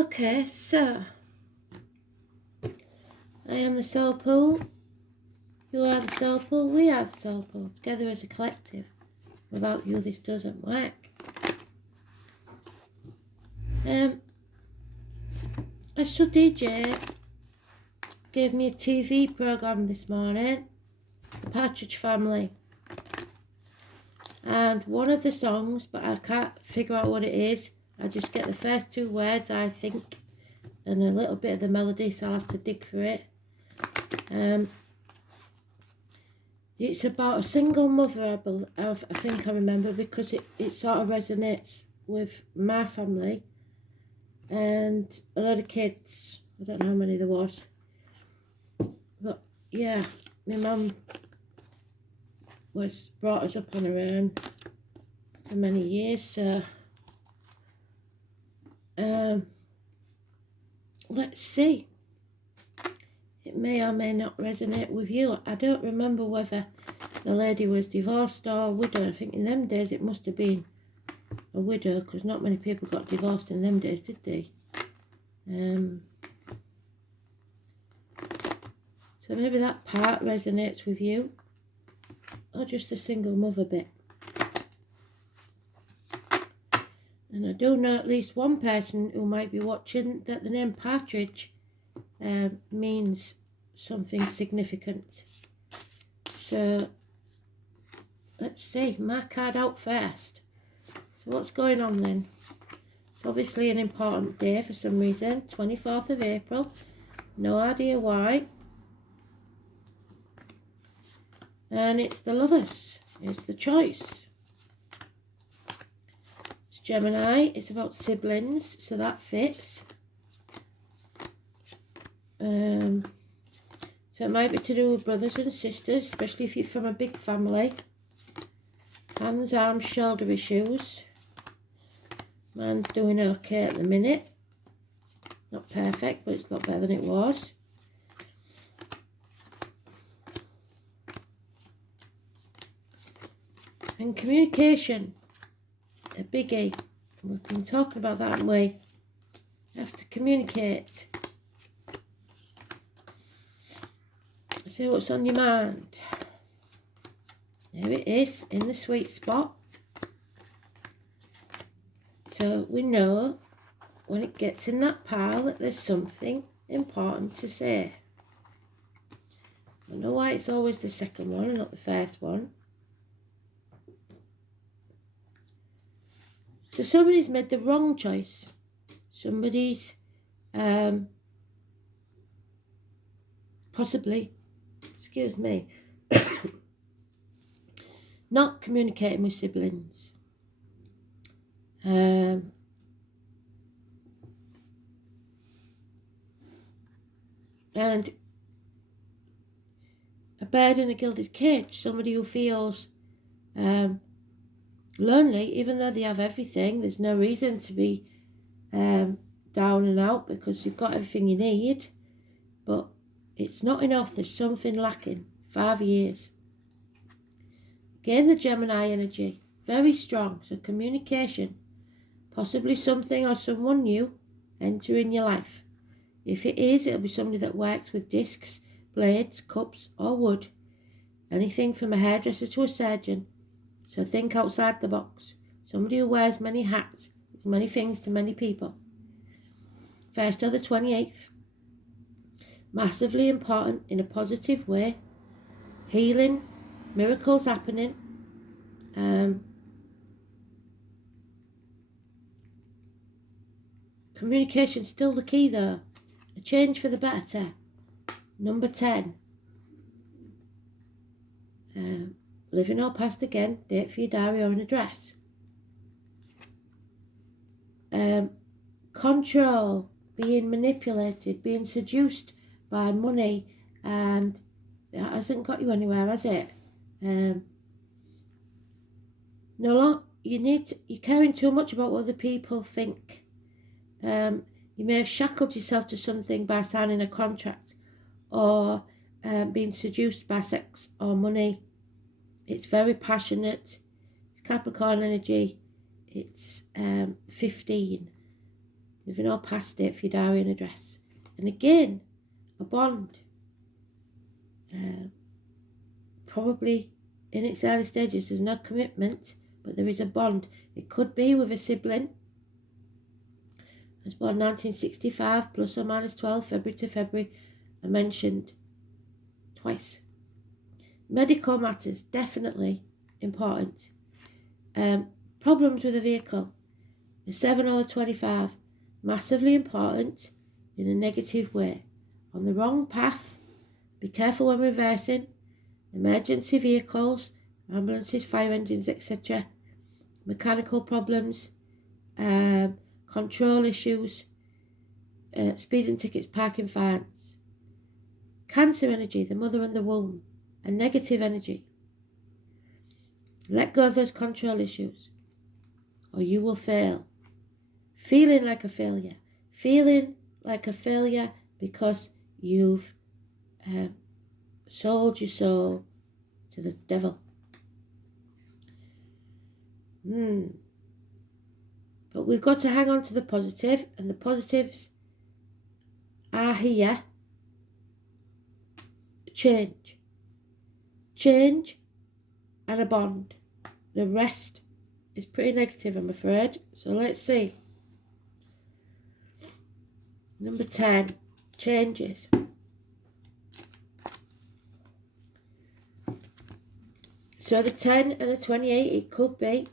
Okay, so I am the soul pool, you are the soul pool, we are the soul pool, together as a collective. Without you this doesn't work. Astro DJ gave me a TV programme this morning, The Partridge Family. And one of the songs, but I can't figure out what it is, I just get the first two words, I think, and a little bit of the melody, so I'll have to dig for it. It's about a single mother, I think I remember, because it sort of resonates with my family and a lot of kids. I don't know how many there was, but yeah, my mum brought us up on her own for many years, so let's see. It may or may not resonate with you. I don't remember whether the lady was divorced or widowed. I think in them days it must have been a widow, because not many people got divorced in them days, did they? So maybe that part resonates with you, or just the single mother bit. And I do know at least one person who might be watching that the name Partridge means something significant. So let's see, my card out first. So what's going on then? It's obviously an important day for some reason, 24th of April. No idea why. And it's the Lovers. It's the choice. It's Gemini. It's about siblings, so that fits. So it might be to do with brothers and sisters, especially if you're from a big family. Hands, arms, shoulder issues. Mine's doing okay at the minute. Not perfect, but it's a lot better than it was. And communication, a biggie. We've been talking about that, haven't we? You have to communicate. See what's on your mind. There it is, in the sweet spot. So we know when it gets in that pile that there's something important to say. I know why it's always the second one and not the first one. So somebody's made the wrong choice. Somebody's possibly, excuse me, not communicating with siblings. And a bird in a gilded cage, somebody who feels lonely, even though they have everything. There's no reason to be down and out, because you've got everything you need, but it's not enough. There's something lacking. 5 years. Again, the Gemini energy, very strong. So communication, possibly something or someone new entering your life. If it is, it'll be somebody that works with discs, blades, cups or wood. Anything from a hairdresser to a surgeon. So think outside the box. Somebody who wears many hats, is many things to many people. 1st or the 28th. Massively important in a positive way. Healing, miracles happening. Communication still the key though. A change for the better. Number 10. Living or past again. Date for your diary or an address. Control. Being manipulated. Being seduced by money. And that hasn't got you anywhere, has it? You're caring too much about what other people think. You may have shackled yourself to something by signing a contract, or being seduced by sex or money. It's very passionate. It's Capricorn energy. It's 15. moving on past it for your diary and address. And again, a bond. Probably in its early stages, there's no commitment, but there is a bond. It could be with a sibling. I was born 1965, plus or minus 12, February to February. I mentioned twice. Medical matters, definitely important. Problems with a vehicle, the 7 or the 25, massively important in a negative way. On the wrong path, be careful when reversing. Emergency vehicles, ambulances, fire engines, etc. Mechanical problems, control issues, speeding tickets, parking fines. Cancer energy, the mother and the womb, a negative energy. Let go of those control issues, or you will fail. Feeling like a failure. Feeling like a failure because you've sold your soul to the devil. But we've got to hang on to the positive, and the positives are here. Change and a bond. The rest is pretty negative, I'm afraid. So let's see. Number 10, changes. So the 10 and the 28, it could be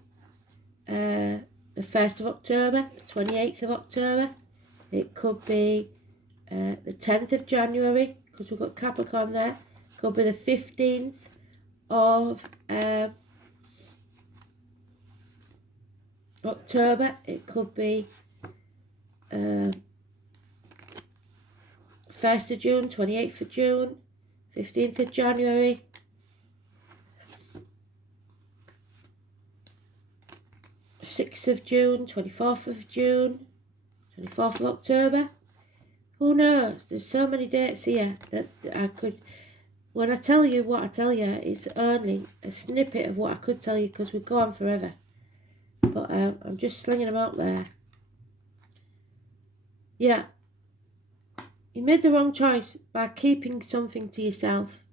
the 1st of October, the 28th of October. It could be the 10th of January, because we've got Capricorn there. It could be the 15th of October. It could be 1st of June, 28th of June, 15th of January. 6th of June, 24th of June, 24th of October. Who knows? There's so many dates here that I could... When I tell you what I tell you, it's only a snippet of what I could tell you, because we've gone forever. But I'm just slinging them out there. Yeah. You made the wrong choice by keeping something to yourself.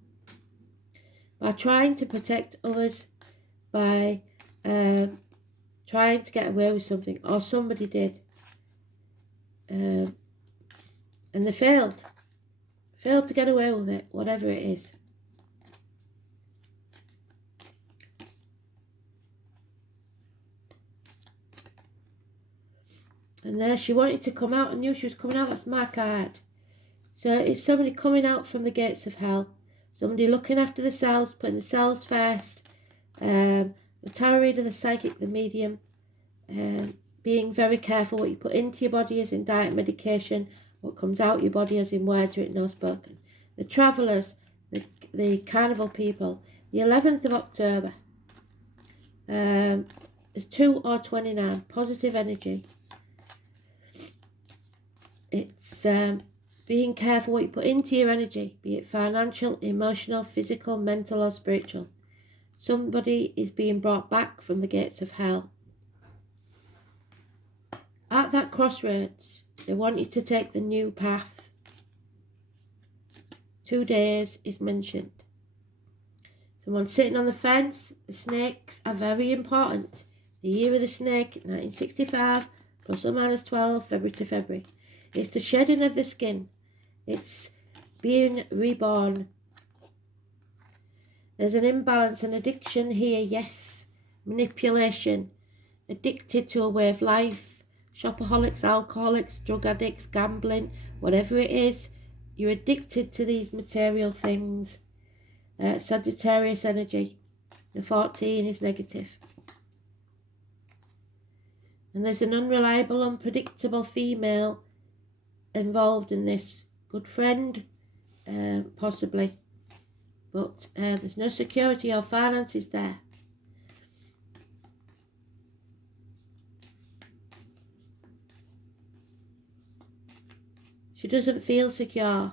By trying to protect others. By trying to get away with something. Or somebody did. And they failed. Failed to get away with it, whatever it is. And there she wanted to come out and knew she was coming out. That's my card. So it's somebody coming out from the gates of hell. Somebody looking after the cells, putting the cells first. The tarot reader, the psychic, the medium. Being very careful what you put into your body as in diet, medication. What comes out your body as in words written or spoken. The travellers, the carnival people. The 11th of October. It's 2 or 29. Positive energy. It's being careful what you put into your energy. Be it financial, emotional, physical, mental or spiritual. Somebody is being brought back from the gates of hell. At that crossroads, they want you to take the new path. 2 days is mentioned. Someone sitting on the fence. The snakes are very important. The year of the snake, 1965, plus or minus 12, February to February. It's the shedding of the skin. It's being reborn. There's an imbalance, an addiction here, yes. Manipulation. Addicted to a way of life. Shopaholics, alcoholics, drug addicts, gambling, whatever it is. You're addicted to these material things. Sagittarius energy. The 14 is negative. And there's an unreliable, unpredictable female involved in this. Good friend, possibly. But there's no security or finances there. She doesn't feel secure.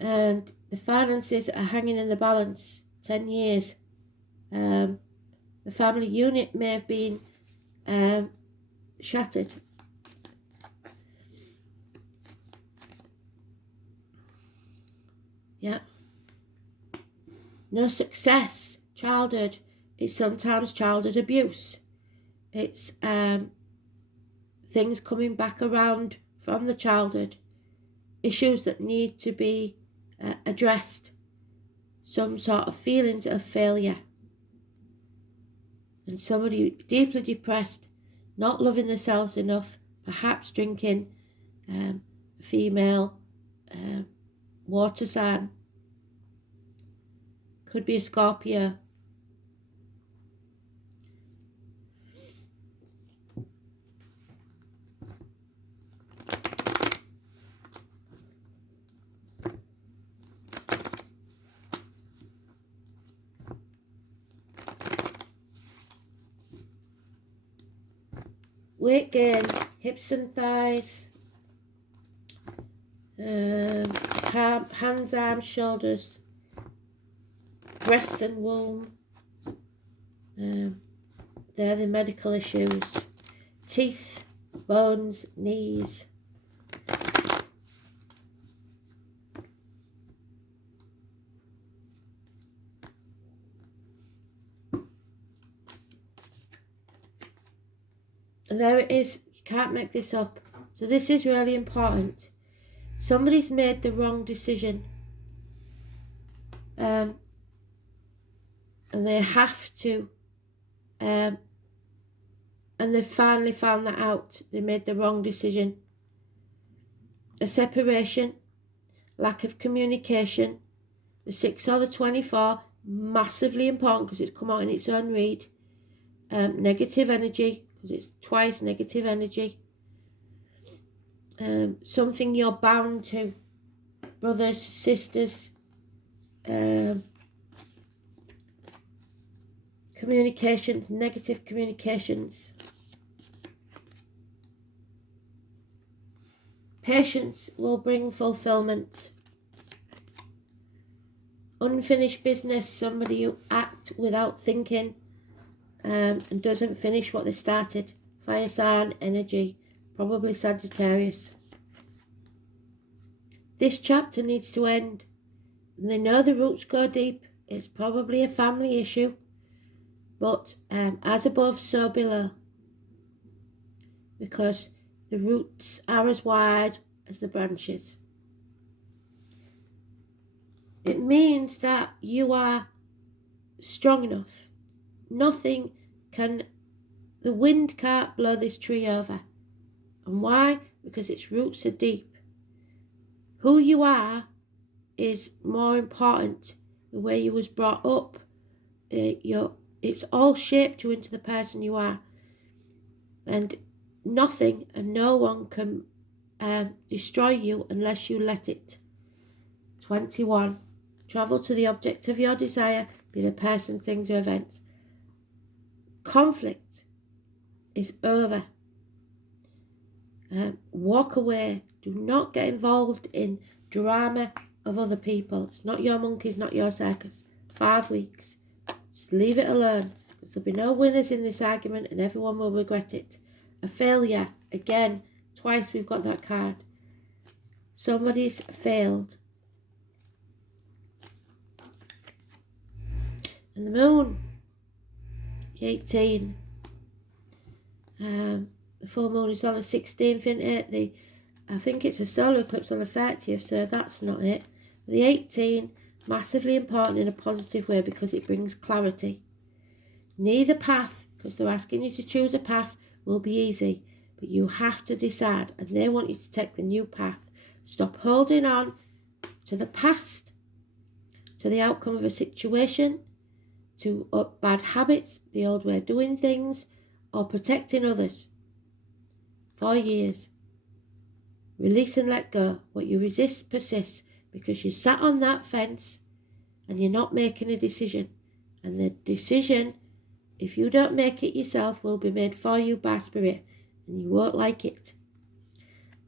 And the finances are hanging in the balance. 10 years. The family unit may have been shattered. Yeah. No success. Childhood. It's sometimes childhood abuse. It's things coming back around from the childhood. Issues that need to be addressed. Some sort of feelings of failure. And somebody deeply depressed, not loving themselves enough, perhaps drinking, female, water sign, could be a Scorpio. Weight gain, hips and thighs, hands, arms, shoulders, breasts and womb. They're the medical issues. Teeth, bones, knees. And there it is. You can't make this up. So this is really important. Somebody's made the wrong decision. And they have to. And they've finally found that out. They made the wrong decision. A separation. Lack of communication. The 6 or the 24. Massively important because it's come out in its own read. Negative energy. Because it's twice negative energy. Something you're bound to. Brothers, sisters. Communications, negative communications. Patience will bring fulfillment. Unfinished business, somebody who acts without thinking. And doesn't finish what they started. Fire sign, energy, probably Sagittarius. This chapter needs to end. They know the roots go deep. It's probably a family issue. But as above, so below. Because the roots are as wide as the branches. It means that you are strong enough. Nothing can, the wind can't blow this tree over. And why? Because its roots are deep. Who you are is more important. The way you was brought up, it's all shaped you into the person you are. And nothing and no one can destroy you unless you let it. 21. Travel to the object of your desire, be the person, things, or events. Conflict is over. Walk away. Do not get involved in drama of other people. It's not your monkey, it's not your circus. 5 weeks. Just leave it alone. Because there'll be no winners in this argument and everyone will regret it. A failure. Again, twice we've got that card. Somebody's failed. And the moon. 18. The full moon is on the 16th, isn't it? I think it's a solar eclipse on the 30th, so that's not it. The 18, massively important in a positive way because it brings clarity. Neither path, because they're asking you to choose a path, will be easy, but you have to decide, and they want you to take the new path. Stop holding on to the past, to the outcome of a situation, to bad habits, the old way of doing things, or protecting others. 4 years. Release and let go. What you resist persists because you sat on that fence and you're not making a decision. And the decision, if you don't make it yourself, will be made for you by spirit and you won't like it.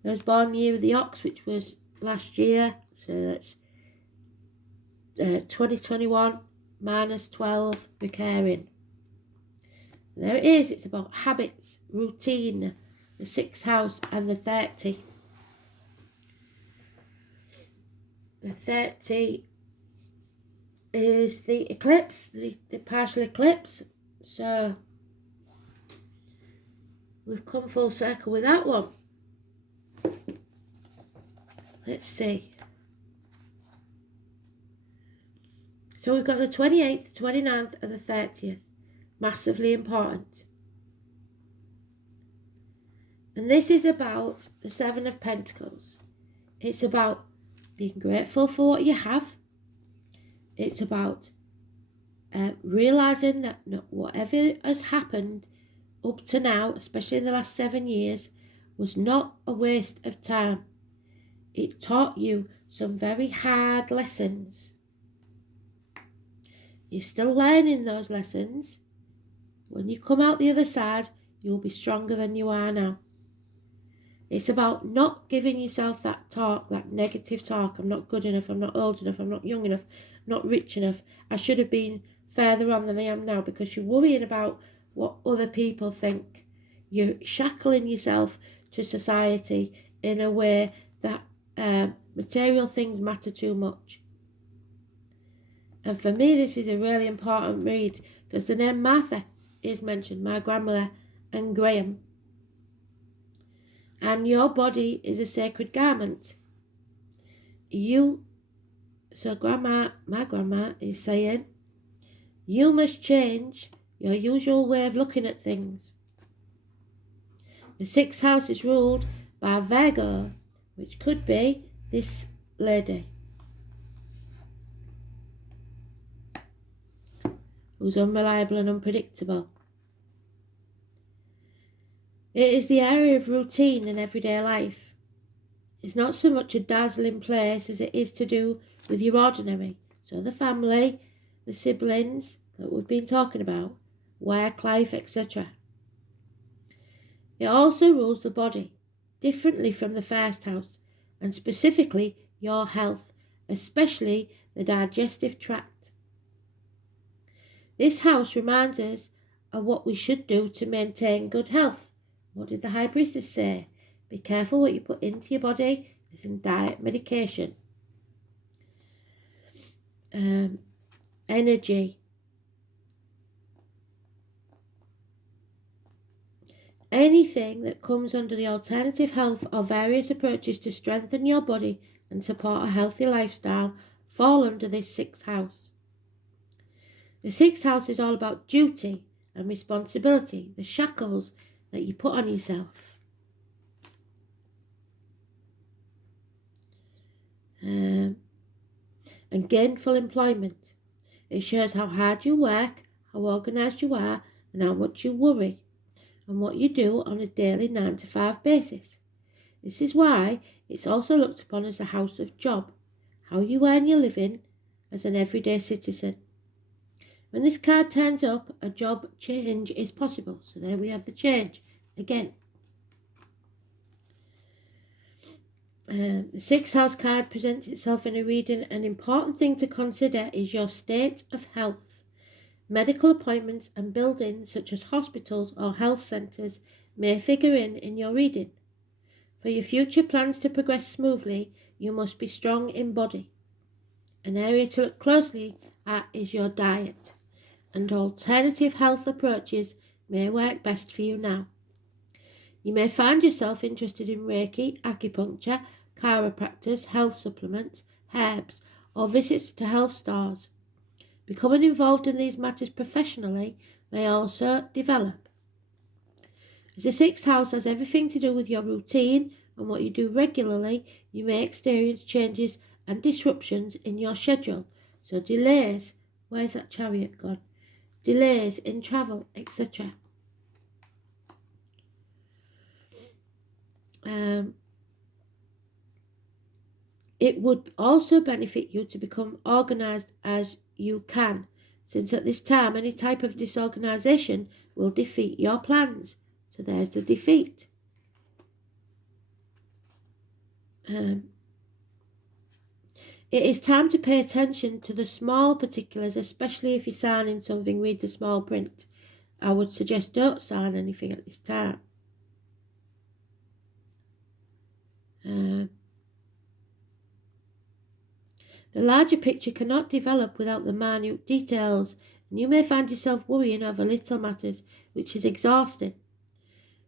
I was born year of the ox, which was last year, so that's 2021 minus 12 recurring. There it is. It's about habits, routine, the 6th house and the 30. The 30 is the eclipse, the partial eclipse. So we've come full circle with that one. Let's see. So we've got the 28th, 29th and the 30th. Massively important. And this is about the 7 of Pentacles. It's about being grateful for what you have. It's about realising that whatever has happened up to now, especially in the last 7 years, was not a waste of time. It taught you some very hard lessons. You're still learning those lessons. When you come out the other side, you'll be stronger than you are now. It's about not giving yourself that talk, that negative talk. I'm not good enough, I'm not old enough, I'm not young enough, I'm not rich enough. I should have been further on than I am now, because you're worrying about what other people think. You're shackling yourself to society in a way that material things matter too much. And for me, this is a really important read, because the name Martha is mentioned, my grandmother, and Graham. And your body is a sacred garment. So my grandma is saying, you must change your usual way of looking at things. The 6th house is ruled by Virgo, which could be this lady, who's unreliable and unpredictable. It is the area of routine in everyday life. It's not so much a dazzling place as it is to do with your ordinary. So the family, the siblings that we've been talking about, work, life, etc. It also rules the body, differently from the 1st house, and specifically your health, especially the digestive tract. This house reminds us of what we should do to maintain good health. What did the High Priestess say? Be careful what you put into your body. It's in diet, medication, energy. Anything that comes under the alternative health or various approaches to strengthen your body and support a healthy lifestyle fall under this 6th house. The 6th house is all about duty and responsibility, the shackles that you put on yourself. And gainful employment. It shows how hard you work, how organised you are, and how much you worry, and what you do on a daily 9 to 5 basis. This is why it's also looked upon as a house of job, how you earn your living as an everyday citizen. When this card turns up, a job change is possible. So there we have the change again. The 6th house card presents itself in a reading. An important thing to consider is your state of health. Medical appointments and buildings such as hospitals or health centres may figure in your reading. For your future plans to progress smoothly, you must be strong in body. An area to look closely at is your diet, and alternative health approaches may work best for you now. You may find yourself interested in Reiki, acupuncture, chiropractors, health supplements, herbs, or visits to health stores. Becoming involved in these matters professionally may also develop. As the 6th house has everything to do with your routine and what you do regularly, you may experience changes and disruptions in your schedule. So delays, where's that chariot gone? Delays in travel, etc. It would also benefit you to become organised as you can, since at this time any type of disorganisation will defeat your plans. So there's the defeat. It is time to pay attention to the small particulars, especially if you're signing something, read the small print. I would suggest don't sign anything at this time. The larger picture cannot develop without the minute details, and you may find yourself worrying over little matters, which is exhausting.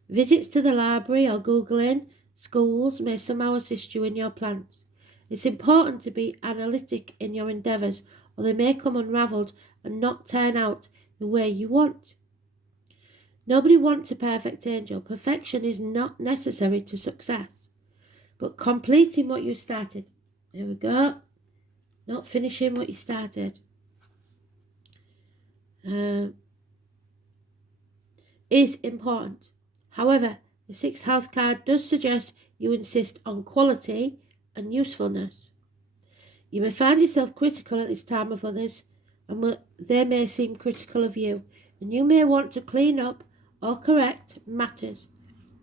Visits to the library or Googling schools may somehow assist you in your plans. It's important to be analytic in your endeavours, or they may come unravelled and not turn out the way you want. Nobody wants a perfect angel. Perfection is not necessary to success, but completing what you started. There we go. Not finishing what you started. Is important. However, the sixth house card does suggest you insist on quality and usefulness. You may find yourself critical at this time of others, and they may seem critical of you, and you may want to clean up or correct matters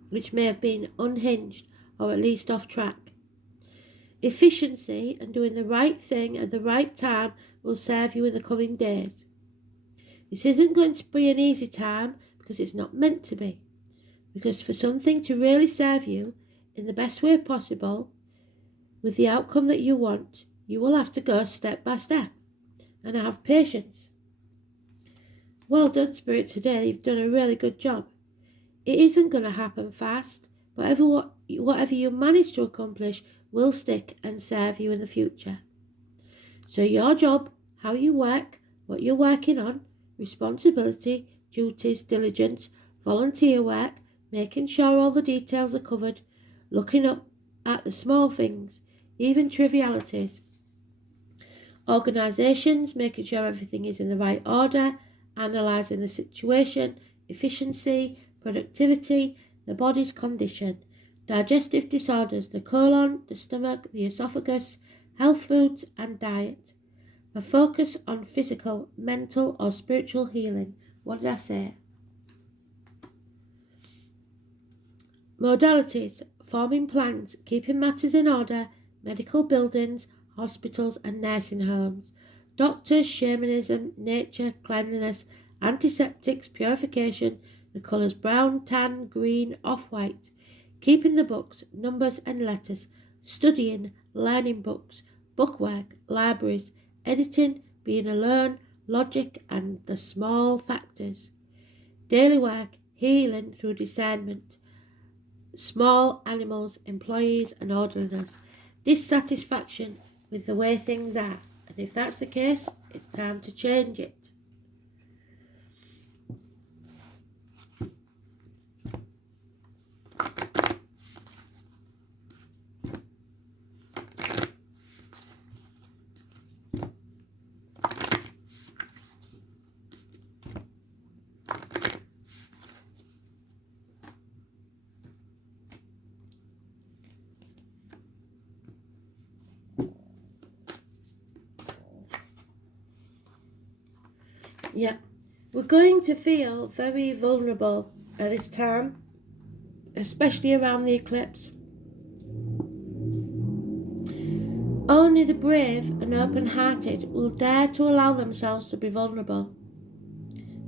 which may have been unhinged or at least off track. Efficiency and doing the right thing at the right time will serve you in the coming days. This isn't going to be an easy time because it's not meant to be. Because for something to really serve you in the best way possible, with the outcome that you want, you will have to go step by step and have patience. Well done, Spirit, today. You've done a really good job. It isn't going to happen fast, but whatever you manage to accomplish will stick and serve you in the future. So your job, how you work, what you're working on, responsibility, duties, diligence, volunteer work, making sure all the details are covered, looking up at the small things, even trivialities. Organisations, making sure everything is in the right order, analysing the situation, efficiency, productivity, the body's condition, digestive disorders, the colon, the stomach, the esophagus, health foods and diet. A focus on physical, mental or spiritual healing. What did I say? Modalities, forming plans, keeping matters in order, medical buildings, hospitals and nursing homes, doctors, shamanism, nature, cleanliness, antiseptics, purification, the colours brown, tan, green, off-white, keeping the books, numbers and letters, studying, learning books, bookwork, libraries, editing, being alone, logic and the small factors, daily work, healing through discernment, small animals, employees and orderliness, dissatisfaction with the way things are, and if that's the case, it's time to change it. Yeah, we're going to feel very vulnerable at this time, especially around the eclipse. Only the brave and open-hearted will dare to allow themselves to be vulnerable,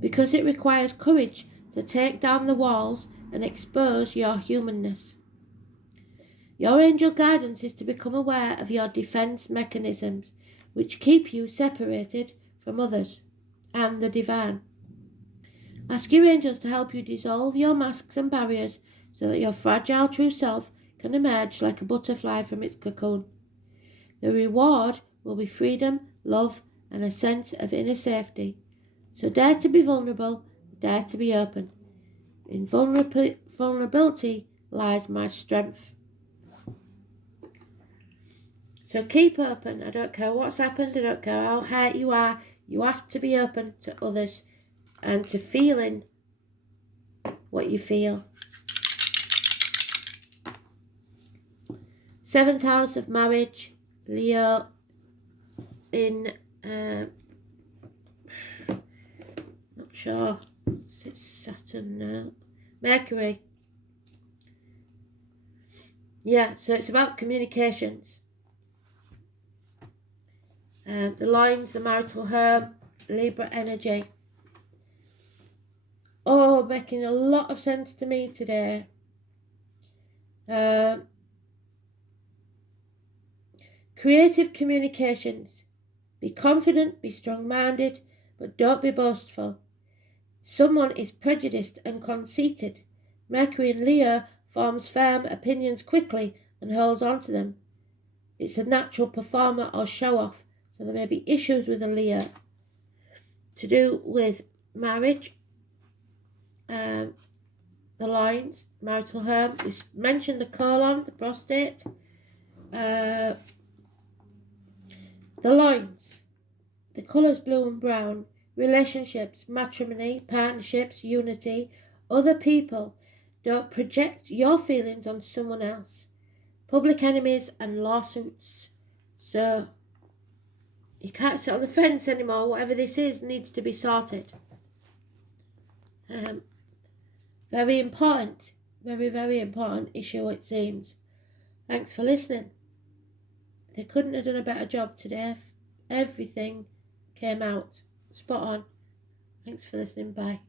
because it requires courage to take down the walls and expose your humanness. Your angel guidance is to become aware of your defense mechanisms, which keep you separated from others and the divine. Ask your angels to help you dissolve your masks and barriers so that your fragile true self can emerge like a butterfly from its cocoon. The reward will be freedom, love, and a sense of inner safety. So dare to be vulnerable, dare to be open. In vulnerability lies my strength. So keep open. I don't care what's happened, I don't care how hurt you are. You have to be open to others and to feeling what you feel. 7th house of marriage, Leo, in, not sure, it's Saturn now, Mercury. Yeah, so it's about communications. The lines, the marital home, Libra energy. all making a lot of sense to me today. Creative communications. Be confident, be strong-minded, but don't be boastful. Someone is prejudiced and conceited. Mercury in Leo forms firm opinions quickly and holds on to them. It's a natural performer or show-off, so there may be issues with a Leo to do with marriage, the loins, marital home. We mentioned the colon, the prostate, the loins, the colours blue and brown, relationships, matrimony, partnerships, unity, other people. Don't project your feelings on someone else. Public enemies and lawsuits. So you can't sit on the fence anymore. Whatever this is needs to be sorted. Very important. Very, very important issue, it seems. Thanks for listening. They couldn't have done a better job today. Everything came out spot on. Thanks for listening. Bye.